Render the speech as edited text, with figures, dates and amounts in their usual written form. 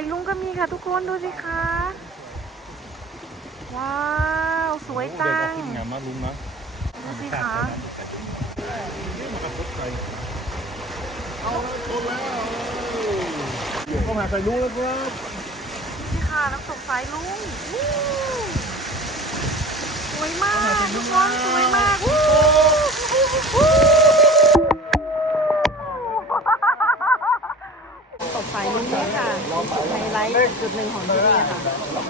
ายลุงก็มีค่ะทุกคนดูสิคะว้าวสวยจัง งามมากลุงนะ ดูสิคะ เอาแล้วชนแล้วเข้ามาใส่ลุงแล้วครับ ดูสิค่ะน้ำตกสายลุงวู้สวยมากทุกคนสวยมากวู้วู้ตกสายลุงนี่ค่ะเป็นจุดไฮไลท์จุดหนึ่งของที่นี่ค่ะ